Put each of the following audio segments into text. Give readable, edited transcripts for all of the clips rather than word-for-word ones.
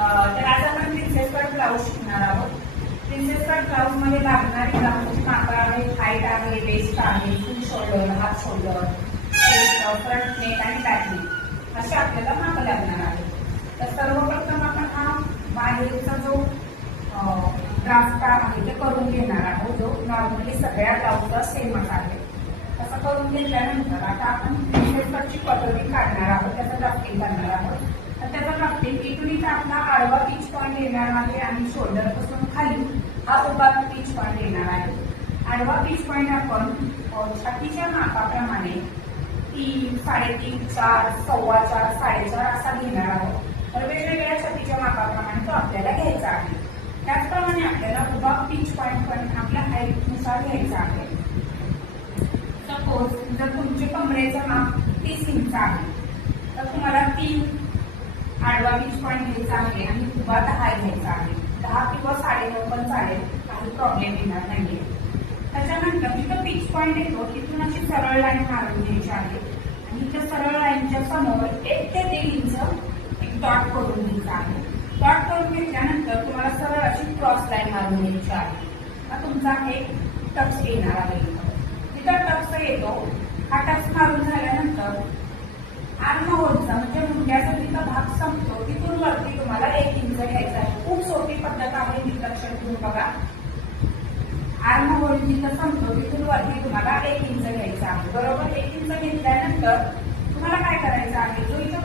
तर आज आपण प्रिन्सेस कट ब्लाऊज शिकणार आहोत. प्रिन्सेस कट ब्लाऊज मध्ये लागणारी ब्लाऊजची मापं आहेत, हाईट आहे, वेस्ट आहे, फुल shoulder, half shoulder, front neck आणि बॅक नेक असे आपल्याला मापं लागणार आहे. तर सर्वप्रथम आपण हा बाहेरचा जो ड्राफ्ट आहे ते करून घेणार आहोत, जो नॉर्मली सगळ्या ब्लाऊजचा सेमच आहे. तसं करून घेतल्यानंतर आता आपण प्रिन्सेस कटची कटोरी काढणार आहोत, त्याचं ड्राफ्टिंग करणार आहोत. तर त्याचा ड्राफ्टिंग इथून इथे आपला आडवा पिच पॉईंट येणार आहे आणि शोल्डर पासून खाली हा उभा पिच पॉईंट येणार आहे. आडवा पिच पॉईंट आपण छातीच्या मापाप्रमाणे 3, 3.5, 4, 4.25, 4.5 असा घेणार आहोत. तर वेगवेगळ्या छातीच्या मापाप्रमाणे तो आपल्याला घ्यायचा आहे. त्याचप्रमाणे आपल्याला उभा पिच पॉईंट पण आपल्या हाईटनुसार घ्यायचा आहे. सपोज जर तुमचे कमरेचं माप 30 इंच आहे तर तुम्हाला 3 आडवा पिच पॉईंट घ्यायचा आहे आणि उभा 10 घ्यायचा आहे. 10 किंवा 9.5 पण चालेल, काही प्रॉब्लेम येणार नाहीये. त्याच्यानंतर जिथं पिच पॉईंट येतो तिथून अशी सरळ लाईन मारून घ्यायची आहे आणि त्या सरळ लाईनच्या समोर 1 ते 1.5 इंच एक डॉट करून घ्यायचा आहे. डॉट करून घेतल्यानंतर तुम्हाला सरळ अशी क्रॉस लाईन मारून घ्यायची आहे. हा तुमचा हे टक्स येणार आहे. जिथं टक्स येतो हा टक्स मारून झाल्यानंतर आर्म होलचा म्हणजे मुंड्याचा जिथं भाग संपतो तिथून वरती तुम्हाला 1 इंच घ्यायचा आहे. खूप सोपी पद्धत आहे, मी लक्षात घेऊन बघा. आर्म होल जिथं संपतो तिथून वरती तुम्हाला 1 इंच घ्यायचा आहे. बरोबर 1 इंच घेतल्यानंतर तुम्हाला काय करायचं आहे, जो इथं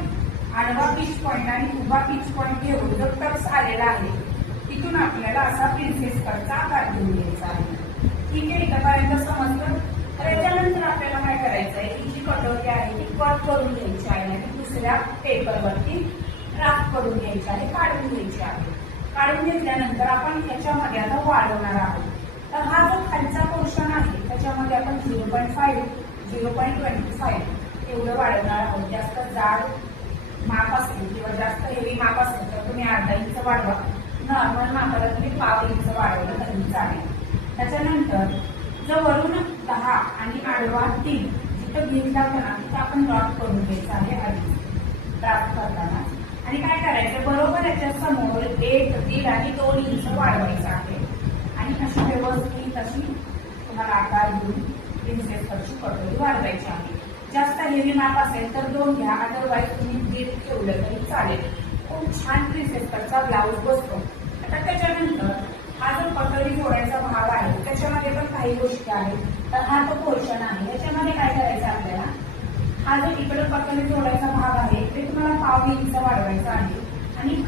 आडवा पिच पॉईंट आणि उभा पिच पॉईंट घेऊन जो टक्स आलेला आहे तिथून आपल्याला असा प्रिन्सेस कटचा आकार देऊन घ्यायचा आहे. ठीक आहे, इथपर्यंत समजलं. तर याच्यानंतर आपल्याला काय करायचं आहे, ही जी कटोरी आहे ती कट करून घ्यायची आहे आणि दुसऱ्या पेपरवरती ड्राफ्ट करून घ्यायची आहे, काढून घ्यायची आहे. काढून घेतल्यानंतर आपण याच्यामध्ये आता वाढवणार आहोत. तर हा जो खालचा पोर्शन आहे त्याच्यामध्ये आपण 0.5, 0.25 एवढं वाढवणार आहोत. जास्त जाड माप असेल किंवा जास्त हेवी माप असेल तर तुम्ही अर्धा इंच वाढवा. नॉर्मल मापाला तुम्ही 1/2 इंच वाढवलं तरी चालेल. त्याच्यानंतर जर वरून 10 आणि आडवा 3 जिथं घेतला होता ना तिथं आपण डॉट करून घ्यायचं आहे आधी ड्राफ्ट करताना. आणि काय करायचं, बरोबर याच्या समोर 1, 1.5 आणि 2 इंच वाढवायचं आहे. आणि अशी व्यवस्थित अशी तुम्हाला आकार देऊन प्रिन्सेस कटची कटोरी वाढवायची आहे. जास्त हेवी माप असेल तर 2 घ्या, अदरवाईज तुम्ही 1.5 ठेवलं तरी चालेल. खूप छान प्रिन्सेस कटचा ब्लाऊज बसतो. आता त्याच्यानंतर हा जो कटोरी जोडायचा भाग आहे त्याच्यामध्ये पण काही गोष्टी आहेत. तर हा तो पोर्शन आहे, याच्यामध्ये काय करायचं आपल्याला, हा जो इकडे कटोरी जोडायचा भाग आहे ते तुम्हाला 1/2 इंच वाढवायचा आहे आणि